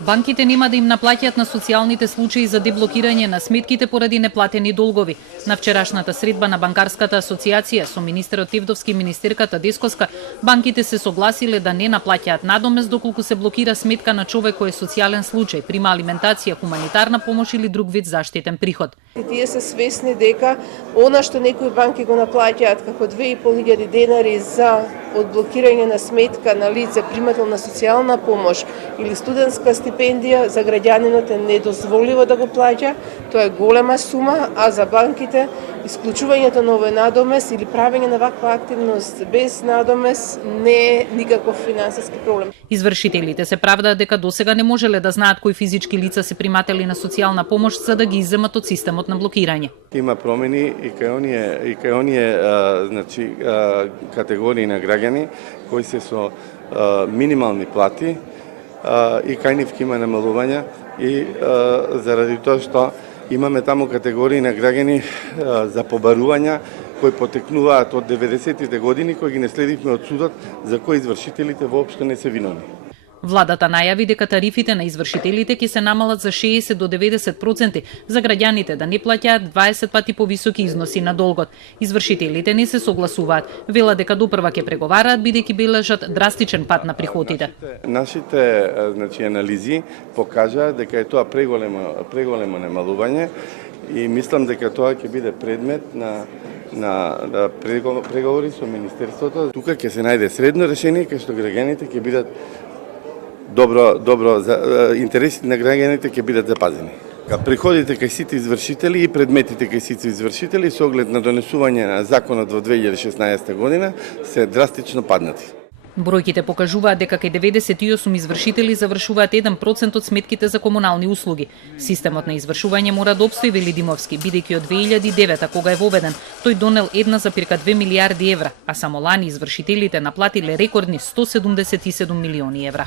Банките нема да им наплаќаат на социјалните случаи за деблокирање на сметките поради неплатени долгови. На вчерашната средба на Банкарската асоциација со министерот Тевдовски и министерката Десковска, банките се согласиле да не наплаќаат надомест доколку се блокира сметка на човек кој е социјален случај, прима алиментација, хуманитарна помош или друг вид заштитен приход. Тие се свесни дека она што некои банки го наплаќаат како 2.500 денари за одблокирање на сметка на лице примател на социјална помош или студентска стипендија, за граѓанинот е недозволиво да го плаќа, тоа е голема сума, а за банките исклучувањето на овој надомес или правење на ваква активност без надомес не е никаков финансиски проблем. Извршителите се правдаат дека досега не можеле да знаат кои физички лица се приматели на социјална помош за да ги изземат од системот на блокирање. Има промени и кај оние значи категории на граѓани кои се со минимални плати и кај нив ќе има намалувања и заради тоа што имаме таму категории на граѓани за побарувања кои потекнуваат од 90-тите години, кои ги наследивме од судот, за кои извршителите воопшто не се виновни. Владата најави дека тарифите на извршителите ќе се намалат за 60 до 90%, за граѓаните да не плаќаат 20 пати повисоки износи на долгот. Извршителите не се согласуваат, велат дека допрва ќе преговараат бидејќи бележат драстичен пат на приходите. Нашите значи анализи покажаа дека е тоа преголемо намалување и мислам дека тоа ќе биде предмет на преговори со Министерството. Тука ќе се најде средно решение кај што граѓаните ќе бидат добро интересите на граѓаните ќе бидат запазени. Приходите кај сите извршители и предметите кај сите извршители со оглед на донесување на законот во 2016 година се драстично паднати. Бројките покажуваат дека кај 98 извршители завршуваат 1% од сметките за комунални услуги. Системот на извршување мора да обстои, вели Димовски, бидејќи од 2009 кога е воведен, тој донел 1,2 милијарди евра, а само лани извршителите наплатиле рекордни 177 милиони евра.